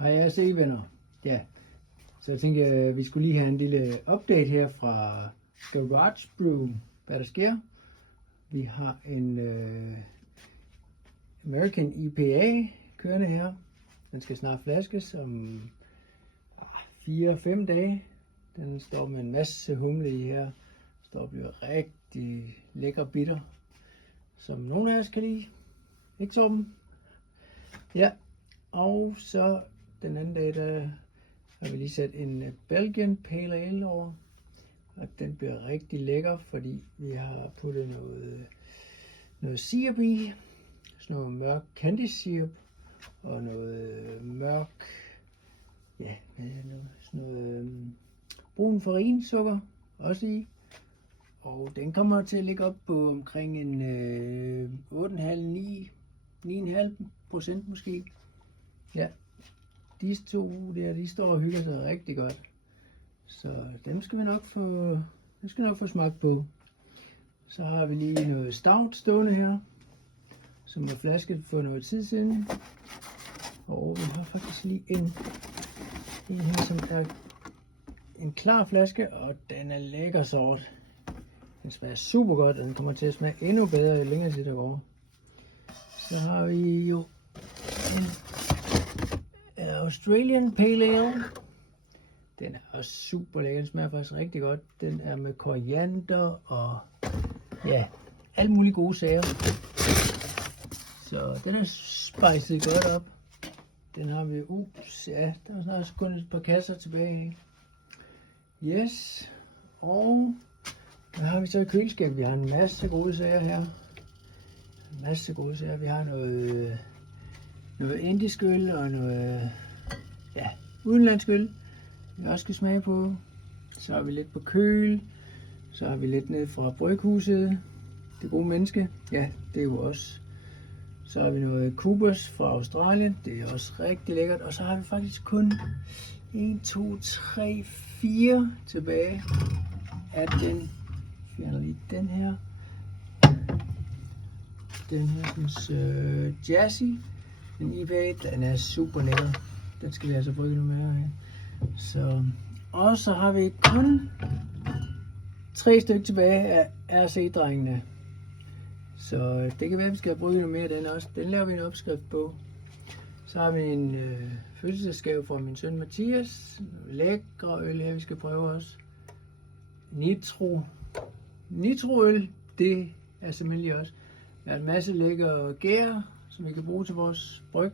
Hej jeres venner. Ja, så jeg tænker, at vi skulle lige have en lille update her fra Garage Brew, hvad der sker. Vi har en American IPA kørende her. Den skal snart flaskes om 4-5 dage. Den står med en masse humle i her. Står og bliver rigtig lækker bitter, som nogle af os kan lide. Ikke Torben? Ja, og så den anden dag, der har vi lige sat en Belgian Pale Ale over. Og den bliver rigtig lækker, fordi vi har puttet noget sirup i. Sådan noget mørk candy sirup. Og noget mørk, ja, sådan noget brun farinsukker også i. Og den kommer til at ligge op på omkring en 8,5-9,5% måske. Ja, disse to der, de står og hygger sig rigtig godt. Så dem skal vi nok få smagt på. Så har vi lige noget stout stående her, som var flasket for noget tid siden. Og vi har faktisk lige en her, som er en klar flaske, og den er lækker sort. Den smager super godt, og den kommer til at smage endnu bedre, jo længere tid der går. Så har vi jo en Australian Pale Ale. Den er også super lækker, den smager faktisk rigtig godt. Den er med koriander og ja, alle mulige gode sager. Så den er spicet godt op. Den har vi, ja, der er snart kun et par kasser tilbage. Yes, og hvad har vi så i køleskabet? Vi har en masse gode sager her. Vi har noget indisk øl og noget, ja, udenlandsk øl, vi også skal smage på. Så har vi lidt på køl. Så har vi lidt ned fra bryghuset. Det gode menneske, ja, det er jo også. Så har vi noget Coopers fra Australien. Det er også rigtig lækkert. Og så har vi faktisk kun 1, 2, 3, 4 tilbage af den. Jeg finder lige den her. Den her Jazzy. Den IPA, den er super lækker. Den skal vi altså brygge nu mere af. Så, og så har vi kun 3 stykker tilbage af RC-drengene. Så det kan være, at vi skal have brygget noget mere af den også. Den laver vi en opskrift på. Så har vi en fødselsdagsgave fra min søn Mathias. Lækre øl her, vi skal prøve også. Nitroøl, det er simpelthen også. Der er en masse lækker gær, som vi kan bruge til vores bryg.